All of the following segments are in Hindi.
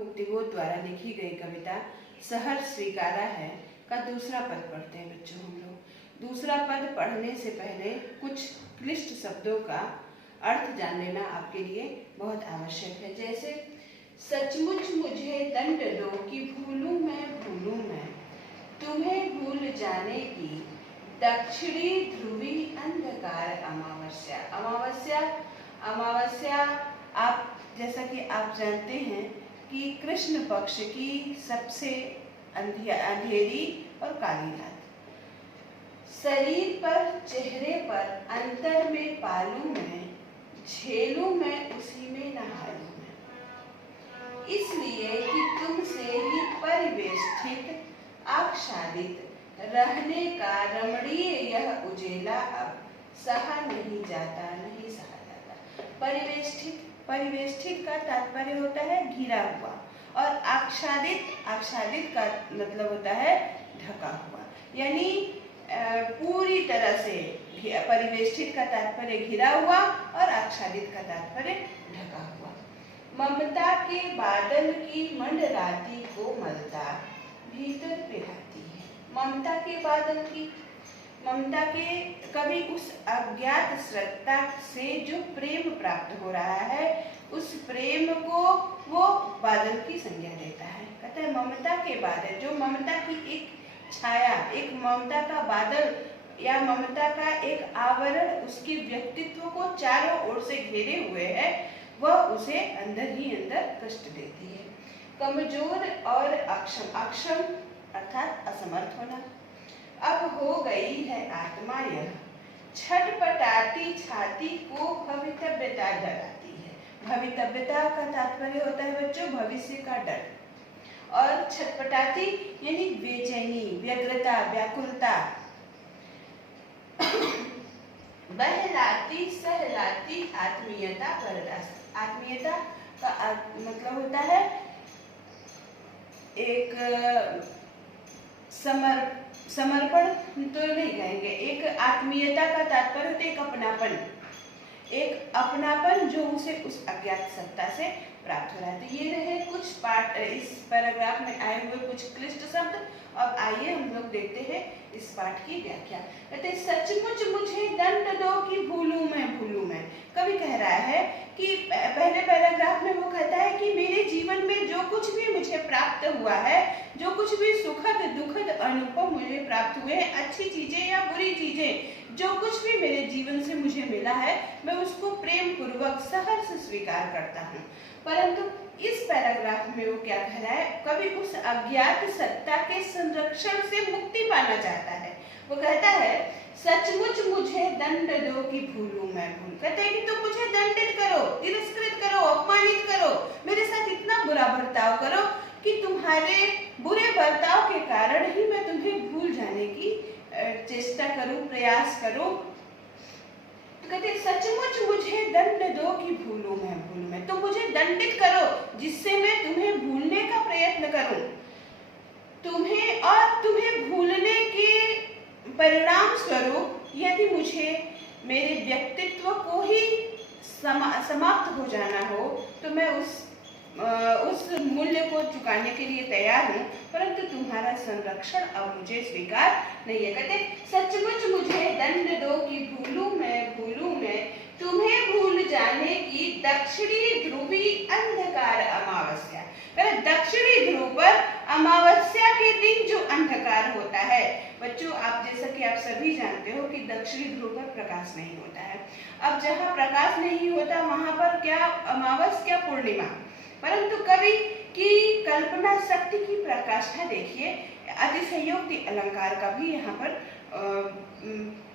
मुक्तिबोध द्वारा लिखी गई कविता सहर्ष स्वीकारा है का दूसरा पद पढ़ते हैं बच्चों हम लोग। दूसरा पद पढ़ने से पहले कुछ क्लिष्ट शब्दों का अर्थ जान लेना आपके लिए बहुत आवश्यक है। जैसे सचमुच मुझे दंड दो कि भूलूं मैं तुम्हें भूल जाने की दक्षिणी ध्रुवी अंधकार अमावस्या। अमावस्या आप जैसा कि आप जानते हैं कि कृष्ण पक्ष की सबसे अंधेरी और काली रात। शरीर पर चेहरे पर अंतर में पालूं मैं, झेलूं मैं उसी में नहालूं मैं। इसलिए कि तुमसे ही परिवेष्टित आच्छादित रहने का रमणीय यह उजेला अब सहा नहीं जाता, नहीं सहा जाता। परिवेष्टित का तात्पर्य होता है घिरा हुआ, और आच्छादित का मतलब होता है ढका हुआ। यानी पूरी तरह से परिवेष्टित का तात्पर्य घिरा हुआ और आच्छादित का तात्पर्य ढका हुआ। ममता के बादल की मंडराती को मलता भीतर पिघाती है। ममता के बादल की, ममता के कभी उस अज्ञात श्रद्धा से जो प्रेम प्राप्त हो रहा है, उस प्रेम को वो बादल की संज्ञा देता है। कहता है ममता के बादल, जो ममता की एक छाया, एक ममता का बादल या ममता का एक आवरण उसके व्यक्तित्व को चारों ओर से घेरे हुए है, वह उसे अंदर ही अंदर कष्ट देती है। कमजोर और अक्षम अर्थात असमर्थ होना। अब हो गई है आत्मा यह छटपटाती छाती को भवितव्यता डराती है। भवितव्यता का तात्पर्य होता है बच्चों भविष्य का डर, और छटपटाती यानी बेचैनी, व्यग्रता, व्याकुलता। बहलाती सहलाती आत्मीयता बर्दाश्त। आत्मीयता का मतलब होता है एक समर्पण तो नहीं कहेंगे, एक आत्मीयता का तात्पर्य होता है एक अपनापन, एक अपनापन जो उसे उस अज्ञात सत्ता से प्राप्त हो रहा है। तो ये रहे कुछ पाठ इस पैराग्राफ में आए हुए कुछ क्लिष्ट शब्द। अब आइए हम लोग देखते हैं इस पाठ की व्याख्या। कहते सचमुच मुझे दंड दो कि भूलूं मैं। कवि कह रहा है कि पहले पैराग्राफ में वो कहता है कि मेरे जीवन में जो कुछ भी मुझे प्राप्त हुआ है, जो कुछ भी सुखद दुखद अनुभव मुझे प्राप्त हुए हैं, अच्छी चीजें या बुरी चीजें, जो कुछ भी मेरे जीवन से मुझे मिला है, मैं उसको प्रेम पूर्वक सहर्ष स्वीकार करता हूँ। परंतु इस पैराग्राफ में वो क्या कह रहा है, कवि उस अज्ञात सत्ता के संरक्षण से मुक्ति पाना चाहता है। वो कहता है सचमुच मुझे दंड दो कि भूलूं मैं। कहते हैं कि तुम मुझे दंडित करो, तिरस्कृत करो, अपमानित करो, मेरे साथ इतना बुरा बर्ताव करो कि तुम्हारे बुरे बर्ताव के कारण ही मैं तुम्हें भूल जाने की चेष्टा करूं, प्रयास करूं। तो कहते सचमुच मुझे दंड दो कि भूलूं मैं। तो मुझे दंडित करो जिससे मैं तुम्हें भूलने का प्रयत्न करूं, तुम्हें भूलने के परिणाम स्वरूप यदि मुझे मेरे व्यक्तित्व को ही समाप्त हो जाना हो, तो मैं उस मूल्य को चुकाने के लिए तैयार हूँ, परंतु तुम्हारा संरक्षण अब मुझे स्वीकार नहीं है। कहते सचमुच मुझे दंड दो कि भूलूं मैं, तुम्हें भूल जाने की दक्षिणी ध्रुवी अंधकार अमावस्या। दक्षिणी ध्रुव पर अमावस्या के दिन जो अंधकार होता है, बच्चों आप जैसा कि आप सभी जानते हो कि दक्षिणी ध्रुव पर प्रकाश नहीं होता है। अब जहाँ प्रकाश नहीं होता वहां पर क्या अमावस क्या पूर्णिमा, परंतु कवि की कल्पना शक्ति की प्रकाष्ठा देखिए, अतिशयोक्ति अलंकार का भी यहाँ पर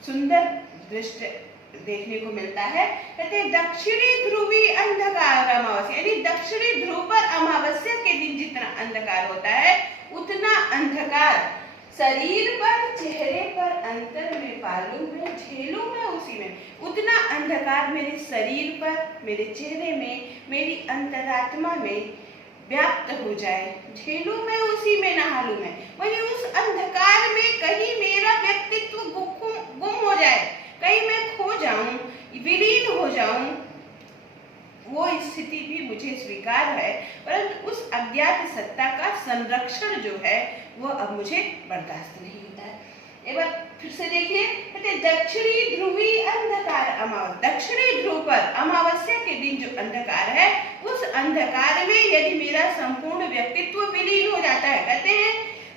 सुंदर दृश्य देखने को मिलता है। कहते दक्षिणी ध्रुवी अंधकार अमावस्या, यानी दक्षिणी ध्रुव पर अमावस्या के दिन जितना अंधकार होता है, उतना अंधकार शरीर पर चेहरे पर अंतर में पालूं मैं, झेलूं मैं उसी में। उतना अंधकार मेरे शरीर पर, मेरे चेहरे में, मेरी अंतरात्मा में व्याप्त हो जाए, झेलूं मैं उसी में नहालूं मैं। वही उस अंधकार में कहीं मेरा व्यक्तित्व गुम हो जाए, कहीं मैं खो जाऊं, विलीन हो जाऊं, वो स्थिति भी मुझे स्वीकार है, परंतु उस अज्ञात सत्ता का संरक्षण जो है वो अब मुझे बर्दाश्त नहीं होता है। एक बार फिर से देखिए, कहते दक्षिणी ध्रुवी अंधकार अमावस्या, दक्षिणी ध्रुव पर अमावस्या के दिन जो अंधकार है, उस अंधकार में यदि मेरा संपूर्ण व्यक्तित्व विलीन हो जाता है, कहते हैं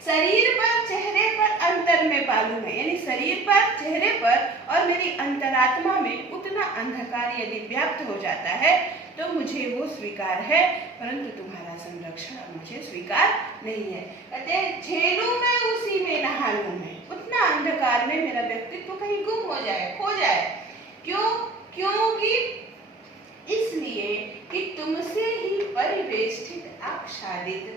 शरीर पर चेहरे पर अंतर में मालूम है, यानी शरीर पर चेहरे पर और मेरी अंतरात्मा में उतना अंधकार यदि व्याप्त हो जाता है तो मुझे वो स्वीकार है, परंतु तुम्हारा संरक्षण मुझे स्वीकार नहीं है। कहते झेलूं मैं उसी में नहा लूं मैं, उतना अंधकार में मेरा व्यक्तित्व कहीं गुम हो जाए, खो जाए। क्यों? क्योंकि इसलिए कि तुमसे ही परिवेष्टित आच्छादित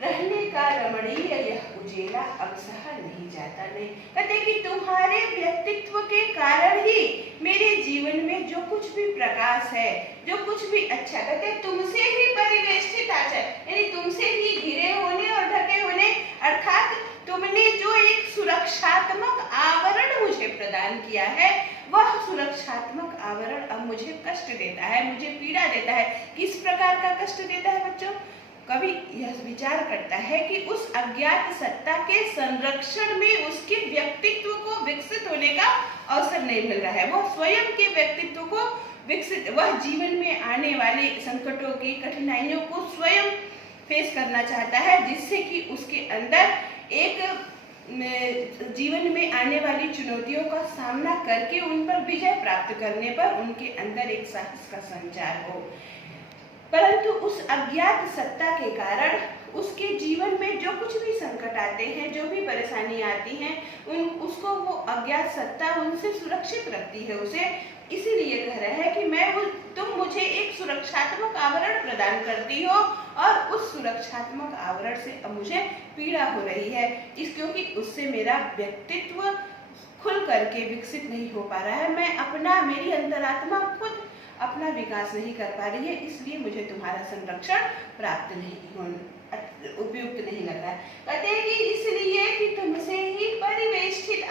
रहने का रमणीय यह उजेला अब सहा नहीं जाता। नहीं, कहते कि तुम्हारे व्यक्तित्व के कारण ही मेरे जीवन में जो कुछ भी प्रकाश है, जो कुछ भी अच्छा, कहते तुमसे ही परिवेष्टित आच्छादित, यानी तुमसे ही घिरे होने और ढके होने, अर्थात तुमने जो एक सुरक्षात्मक आवरण मुझे प्रदान किया है, वह सुरक्षात्मक आवरण अब मुझे कष्ट देता है, मुझे पीड़ा देता है। किस प्रकार का कष्ट देता है बच्चों? कवि यह विचार करता है कि उस अज्ञात सत्ता के संरक्षण में उसके व्यक्तित्व को विकसित होने का अवसर नहीं मिल रहा है। वह स्वयं के व्यक्तित्व को विकसित, वह जीवन में आने वाले संकटों की कठिनाइयों को स्वयं फेस करना चाहता है, जिससे कि उसके अंदर एक जीवन में आने वाली चुनौतियों का सामना करके उन पर विजय प्राप्त करने पर उनके अंदर एक साहस का संचार हो। परंतु उस अज्ञात सत्ता के कारण उसके जीवन में जो कुछ भी संकट आते हैं, जो भी परेशानी आती हैं, उसको वो अज्ञात सत्ता उनसे सुरक्षित रखती है उसे। इसीलिए कह रहे हैं कि तुम मुझे एक सुरक्षात्मक आवरण प्रदान करती हो और उस सुरक्षात्मक आवरण से अब मुझे पीड़ा हो रही है, क्योंकि उससे मेरा व्यक्तित्व खुल करके विकसित नहीं हो पा रहा है। मेरी अंतरात्मा खुद अपना विकास नहीं कर पा रही है, इसलिए मुझे तुम्हारा संरक्षण प्राप्त नहीं उपयुक्त नहीं लग रहा है। कहते हैं कि इसलिए कि तुमसे ही परिवेष्टित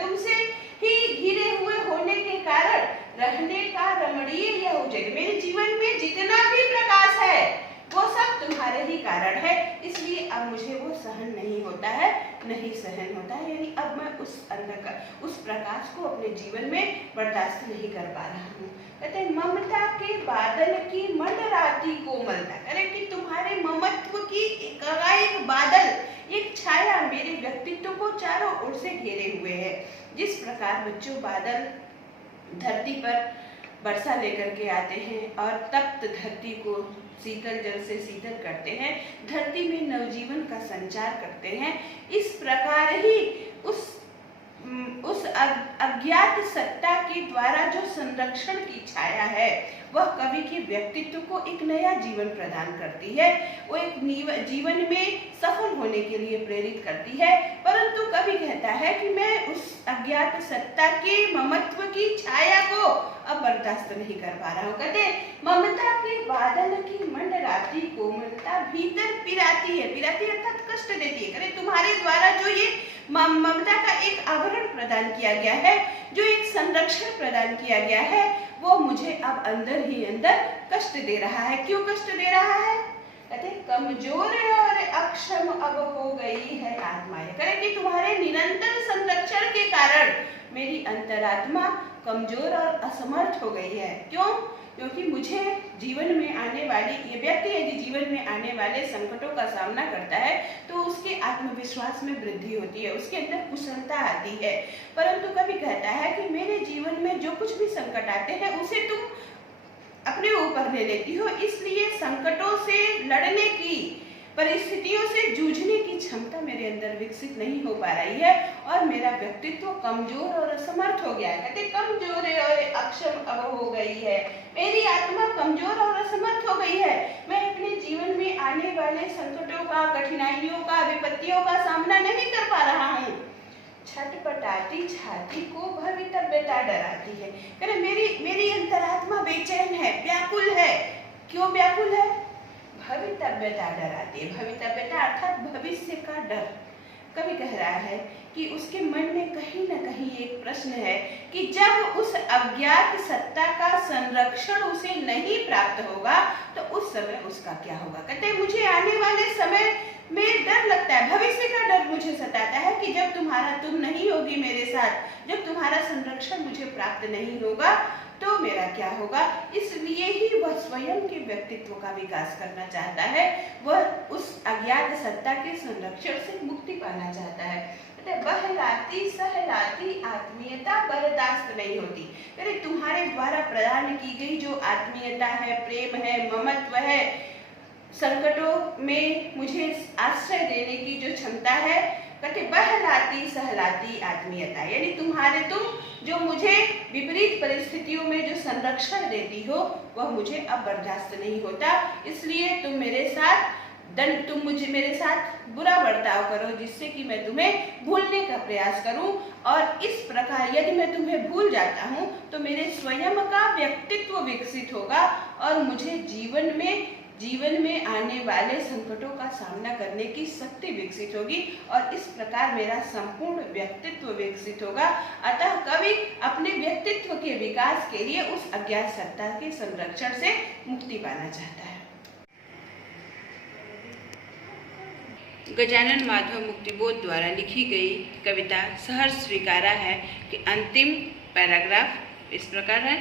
तुमसे ही घिरे हुए होने के कारण रहने का रमणीय यह उजेला, मेरे जीवन में जितना भी प्रकाश है वो सब तुम्हारे ही कारण है, इसलिए अब मुझे वो सहन नहीं होता है, नहीं सहन होता है, यानी अब मैं उस प्रकाश को अपने जीवन में बर्दाश्त नहीं कर पा रहा हूँ। कहते ममता के बादल की मंडराती कोमलता, करे कि तुम्हारे ममत्व की एक बादल, एक छाया मेरे व्यक्तित्व को चारों ओर से घेरे हुए है। जिस प्रकार बच्चों बादल धरती पर वर्षा लेकर के आते हैं और तप्त धरती को शीतल जल से शीतल करते हैं, धरती में नवजीवन का संचार करते हैं, इस प्रकार ही उस अज्ञात सत्ता के द्वारा जो संरक्षण की छाया है वह कवि के व्यक्तित्व को एक नया जीवन प्रदान करती है, वो एक जीवन में सफल होने के लिए प्रेरित करती है। परंतु कवि कहता है कि मैं उस अज्ञात सत्ता के ममत्व की छाया को अब बर्दाश्त नहीं कर पा रहा हूँ। कहते ममता के बादल की मंडराती कोमलता भीतर पिराती है, पिराती अर्थात कष्ट देती है। कहते तुम्हारे द्वारा जो ये ममता का एक आवरण प्रदान किया गया है, जो एक संरक्षण प्रदान किया गया है, वो मुझे अब अंदर ही अंदर कष्ट दे रहा है। क्यों कष्ट दे रहा है? कहते कमजोर और अक्षम अब हो गई है आत्मा। कहते कि तुम्हारे निरंतर संरक्षण के कारण मेरी अंतरात्मा कमजोर और असमर्थ हो गई है। क्यों? क्योंकि मुझे जीवन में आने वाली, ये व्यक्ति यदि जीवन में आने वाले संकटों का सामना करता है तो उसके आत्मविश्वास में वृद्धि होती है, उसके अंदर कुशलता आती है। परंतु कवि कहता है कि मेरे जीवन में जो कुछ भी संकट आते हैं उसे तुम अपने ऊपर ले लेती हो, इसलिए संकटों से लड़ने की, परिस्थितियों से जूझने की क्षमता मेरे अंदर विकसित नहीं हो पा रही है और मेरा व्यक्तित्व कमजोर और असमर्थ हो गया है। कहते कमजोर और अक्षम अब हो गई है, मेरी आत्मा कमजोर और असमर्थ हो गई है। मैं अपने जीवन में आने वाले संकटों का, कठिनाइयों का, विपत्तियों का सामना नहीं कर पा रहा हूँ। छटपटाती छाती को भवितव्यता डराती है। कहते मेरी अंतरात्मा बेचैन है, व्याकुल है। क्यों व्याकुल है? भवितव्यता डराती है। भवितव्यता अर्थात भविष्य का डर। कवि कह रहा है कि उसके मन में कहीं न कहीं एक प्रश्न है कि जब उस अज्ञात सत्ता का संरक्षण उसे नहीं प्राप्त होगा तो उस समय उसका क्या होगा। कहते हैं मुझे आने वाले समय में डर लगता है, भविष्य का डर मुझे सताता है कि जब तुम्हारा तुम नहीं होगी मेरे साथ, जब तुम्हारा संरक्षण मुझे प्राप्त नहीं होगा तो मेरा क्या होगा। इसलिए ही वह स्वयं के व्यक्तित्व का विकास करना चाहता है, वह उस अज्ञात सत्ता के संरक्षण से मुक्ति पाना चाहता है। बहलाती सहलाती आत्मीयता बर्दाश्त नहीं होती। अरे तुम्हारे द्वारा प्रदान की गई जो आत्मीयता है, प्रेम है, ममत्व है, संकटों में मुझे आश्रय देने की जो क्षमता है, कहते बहलाती सहलाती आत्मीयता, यानी तुम जो मुझे विपरीत परिस्थितियों में जो संरक्षण देती हो वह मुझे अब बर्दाश्त नहीं होता। इसलिए तुम मुझे मेरे साथ बुरा बर्ताव करो जिससे कि मैं तुम्हें भूलने का प्रयास करूं, और इस प्रकार यदि मैं तुम्हें भूल जाता हूं तो मेरे स्वयं का व्यक्तित्व विकसित होगा और मुझे जीवन में आने वाले संकटों का सामना करने की शक्ति विकसित होगी और इस प्रकार मेरा संपूर्ण व्यक्तित्व विकसित होगा। अतः कवि अपने व्यक्तित्व के विकास के लिए उस अज्ञात सत्ता के संरक्षण से मुक्ति पाना चाहता है। गजानन माधव मुक्तिबोध द्वारा लिखी गई कविता सहर्ष स्वीकारा है कि अंतिम पैराग्राफ इस प्रकार है।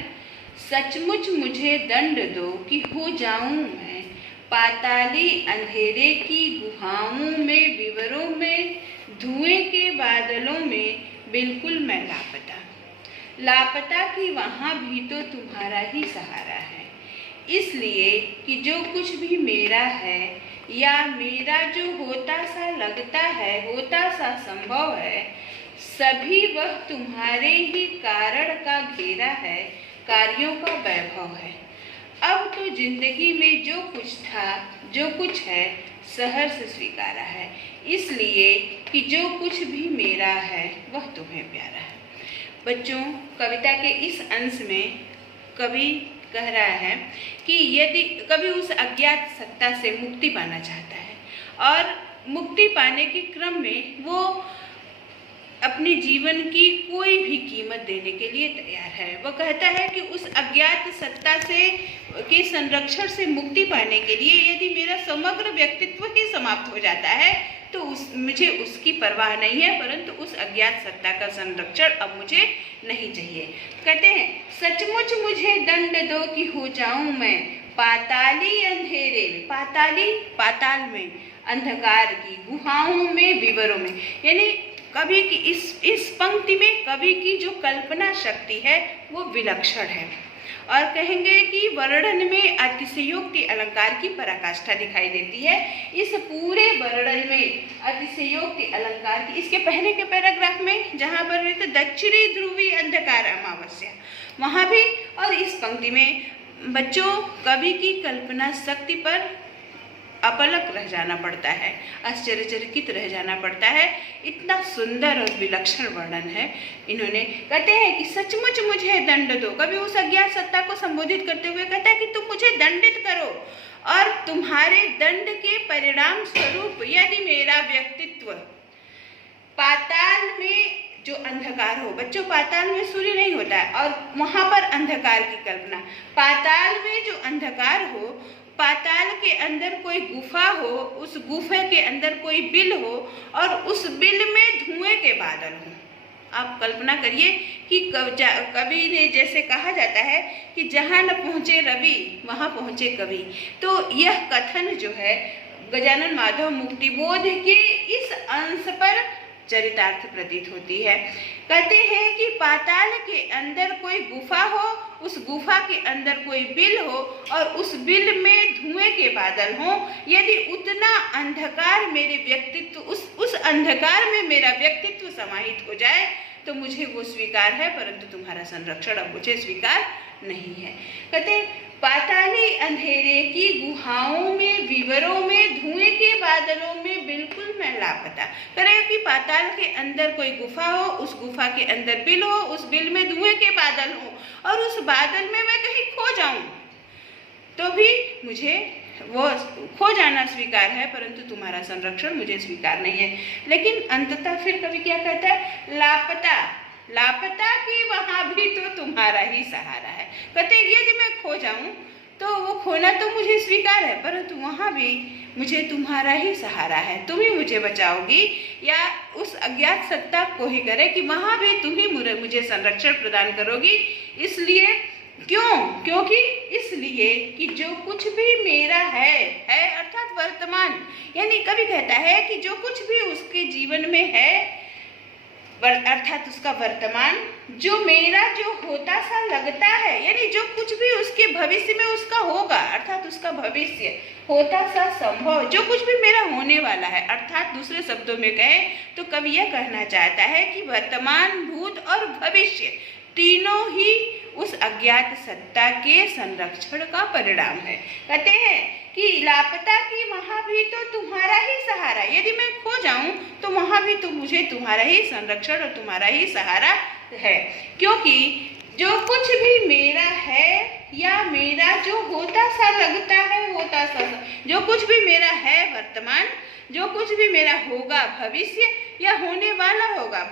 सचमुच मुझे दंड दो कि हो जाऊं मैं पाताली अंधेरे की गुहाओं में, विवरों में, धुएं के बादलों में, बिल्कुल मैं लापता कि वहाँ भी तो तुम्हारा ही सहारा है। इसलिए कि जो कुछ भी मेरा है या मेरा जो होता सा लगता है, होता सा संभव है, सभी वह तुम्हारे ही कारण का घेरा है, कार्यों का वैभव है। अब तो जिंदगी में जो कुछ था, जो कुछ है, सहर्ष स्वीकारा है। इसलिए कि जो कुछ भी मेरा है वह तुम्हें प्यारा है। बच्चों, कविता के इस अंश में कवि कह रहा है कि यदि कवि उस अज्ञात सत्ता से मुक्ति पाना चाहता है और मुक्ति पाने के क्रम में वो अपने जीवन की कोई भी कीमत देने के लिए तैयार है। वह कहता है कि उस अज्ञात सत्ता के संरक्षण से मुक्ति पाने के लिए यदि मेरा समग्र व्यक्तित्व ही समाप्त हो जाता है तो मुझे उसकी परवाह नहीं है, परंतु उस अज्ञात सत्ता का संरक्षण अब मुझे नहीं चाहिए। कहते हैं सचमुच मुझे दंड दो कि हो जाऊं मैं पाताली अंधेरे में, पाताल में, अंधकार की गुहाओं में, विवरों में। यानी कवि की इस पंक्ति में कवि की जो कल्पना शक्ति है वो विलक्षण है और कहेंगे कि वर्णन में अतिशयोक्ति अलंकार की पराकाष्ठा दिखाई देती है। इस पूरे वर्णन में अतिशयोक्ति अलंकार की, इसके पहले के पैराग्राफ में जहाँ पर तो दक्षिणी ध्रुवी अंधकार अमावस्या, वहाँ भी, और इस पंक्ति में बच्चों कवि की कल्पना शक्ति पर अपलक रह जाना पड़ता है, आश्चर्यचकित रह जाना पड़ता है। इतना सुंदर और विलक्षण वर्णन है। इन्होंने कहते हैं कि सचमुच मुझे दंड दो, कभी उस अज्ञात सत्ता को संबोधित करते हुए कहता है कि तुम मुझे दंडित करो और तुम्हारे दंड के परिणाम स्वरूप यदि मेरा व्यक्तित्व पाताल में जो अंधकार हो, बच्चों पाताल में सूर्य नहीं होता है और वहां पर अंधकार की कल्पना, पाताल में जो अंधकार हो, पाताल के अंदर कोई गुफा हो, उस गुफे के अंदर कोई बिल हो और उस बिल में धुएं के बादल हो। आप कल्पना करिए कि कवि ने जैसे कहा जाता है कि जहाँ न पहुँचे रवि वहाँ पहुँचे कवि, तो यह कथन जो है गजानन माधव मुक्तिबोध के इस अंश पर चरितार्थ प्रतीत होती है। कहते हैं कि पाताल के अंदर कोई गुफा हो, उस गुफा के अंदर कोई बिल हो और उस बिल में धुएं के बादल हो। यदि उतना अंधकार मेरे व्यक्तित्व उस अंधकार में मेरा व्यक्तित्व समाहित हो जाए तो मुझे वो स्वीकार है, परंतु तुम्हारा संरक्षण अब मुझे स्वीकार नहीं है। कहते पाताली अंधेरे की गुहाओं में, विवरों में, धुएं के बादलों में बिल्कुल मैं लापता। करें कि पाताल के अंदर कोई गुफा हो, उस गुफा के अंदर बिल हो, उस बिल में धुएं के बादल हो और उस बादल में मैं कहीं खो जाऊं तो भी मुझे वो खो जाना स्वीकार है, परंतु तुम्हारा संरक्षण मुझे स्वीकार नहीं है। लेकिन अंततः फिर कवि क्या कहता है, लापता लापता कि वहां भी तो तुम्हारा ही सहारा है। कहते यदि मैं खो जाऊं तो वो खोना तो मुझे स्वीकार है, परंतु वहां भी मुझे तुम्हारा ही सहारा है, तुम ही मुझे बचाओगी, या उस अज्ञात सत्ता को ही करे कि वहां भी तुम ही मुझे संरक्षण प्रदान करोगी। इसलिए क्योंकि इसलिए कि जो कुछ भी मेरा है अर्थात वर्तमान, यानी कवि कहता है कि जो कुछ भी उसके जीवन में है अर्थात उसका वर्तमान, जो मेरा जो होता सा लगता है, यानी जो कुछ भी उसके भविष्य में उसका होगा अर्थात उसका भविष्य होता सा संभव, जो कुछ भी मेरा होने वाला है, अर्थात दूसरे शब्दों में कहे तो कवि यह कहना चाहता है कि वर्तमान, भूत और भविष्य तीनों ही उस अज्ञात सत्ता के संरक्षण का परिणाम है। कहते हैं कि लापता की वहां भी तो तुम्हारा ही सहारा, यदि मैं खो जाऊं तो वहां भी तो मुझे तुम्हारा ही संरक्षण और तुम्हारा ही सहारा है, क्योंकि जो कुछ भी मेरा है या मेरा जो होता सा लगता है, होता सा जो कुछ भी मेरा है वर्तमान, जो कुछ भी मेरा होगा भविष्य या होने वाला होगा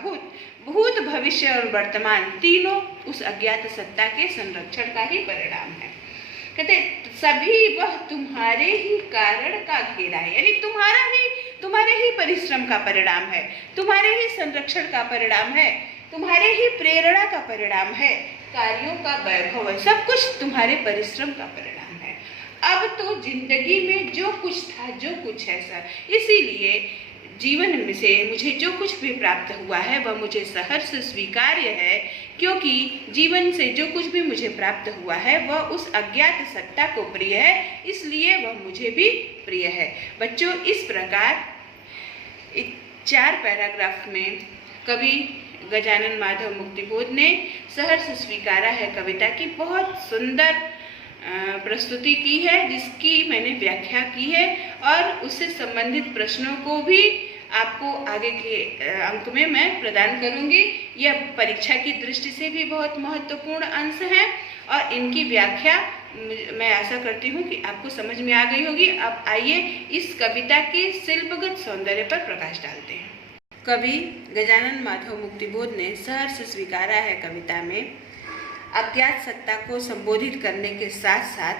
भूत भविष्य और वर्तमान, तीनों उस अज्ञात सत्ता के संरक्षण का ही परिणाम है। कहते सभी वह तुम्हारे ही कारण का घेरा है, यानी तुम्हारे ही परिश्रम का परिणाम है, तुम्हारे ही संरक्षण का परिणाम है, तुम्हारे ही प्रेरणा का परिणाम है, कार्यों का वैभव है, सब कुछ तुम्हारे परिश्रम का परिणाम है। अब तो जिंदगी में जो कुछ था, जो कुछ है सर, इसीलिए जीवन में से मुझे जो कुछ भी प्राप्त हुआ है वह मुझे सहर्ष स्वीकार्य है, क्योंकि जीवन से जो कुछ भी मुझे प्राप्त हुआ है वह उस अज्ञात सत्ता को प्रिय है, इसलिए वह मुझे भी प्रिय है। बच्चों, इस प्रकार 4 पैराग्राफ में कवि गजानन माधव मुक्तिबोध ने सहर्ष स्वीकारा है कविता की बहुत सुंदर प्रस्तुति की है, जिसकी मैंने व्याख्या की है और उससे संबंधित प्रश्नों को भी आपको आगे के अंक में मैं प्रदान करूंगी। यह परीक्षा की दृष्टि से भी बहुत महत्वपूर्ण अंश है और इनकी व्याख्या मैं आशा करती हूँ कि आपको समझ में आ गई होगी। अब आइए इस कविता के शिल्पगत सौंदर्य पर प्रकाश डालते हैं। कवि गजानन माधव मुक्तिबोध ने सहर्ष स्वीकारा है कविता में अज्ञात सत्ता को संबोधित करने के साथ साथ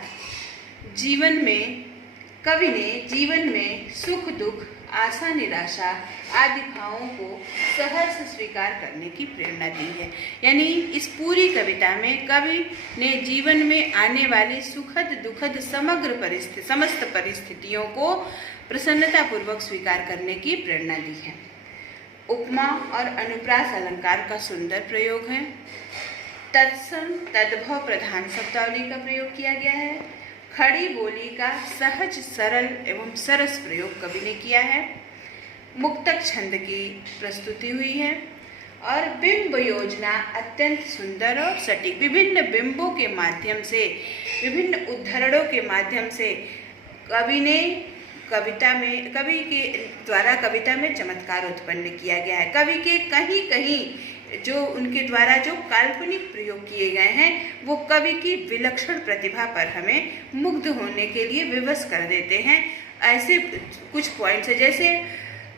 कवि ने जीवन में सुख दुख, आशा निराशा आदि भावों को सहर्ष स्वीकार करने की प्रेरणा दी है। यानी इस पूरी कविता में कवि ने जीवन में आने वाली सुखद दुखद समस्त परिस्थितियों को प्रसन्नतापूर्वक स्वीकार करने की प्रेरणा दी है। उपमा और अनुप्रास अलंकार का सुंदर प्रयोग है। तत्सम तद्भव प्रधान शब्दावली का प्रयोग किया गया है। खड़ी बोली का सहज सरल एवं सरस प्रयोग कवि ने किया है। मुक्तक छंद की प्रस्तुति हुई है और बिंब योजना अत्यंत सुंदर और सटीक, विभिन्न बिंबों के माध्यम से, विभिन्न उद्धरणों के माध्यम से कवि के द्वारा कविता में चमत्कार उत्पन्न किया गया है। कवि के कहीं कहीं जो उनके द्वारा जो काल्पनिक प्रयोग किए गए हैं वो कवि की विलक्षण प्रतिभा पर हमें मुग्ध होने के लिए विवश कर देते हैं। ऐसे कुछ पॉइंट्स है जैसे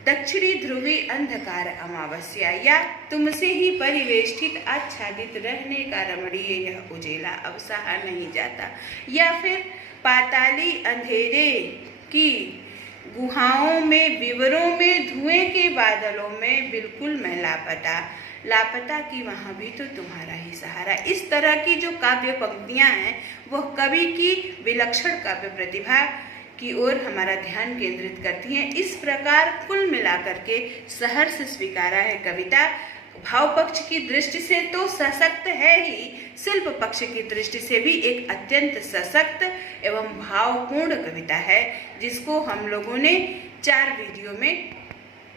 दक्षिणी ध्रुवी अंधकार अमावस्या, या तुमसे ही परिवेष्टित आच्छादित रहने का रमणीय यह उजेला अब सहा नहीं जाता, या फिर पाताली अंधेरे की गुहाओं में विवरों में धुएं के बादलों में बिल्कुल मैं लापता कि वहाँ भी तो तुम्हारा ही सहारा। इस तरह की जो काव्य पंक्तियाँ हैं वह कवि की विलक्षण काव्य प्रतिभा की ओर हमारा ध्यान केंद्रित करती हैं। इस प्रकार कुल मिलाकर के सहर्ष स्वीकारा है कविता भाव पक्ष की दृष्टि से तो सशक्त है ही, शिल्प पक्ष की दृष्टि से भी एक अत्यंत सशक्त एवं भावपूर्ण कविता है, जिसको हम लोगों ने 4 वीडियो में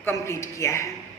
कंप्लीट किया है।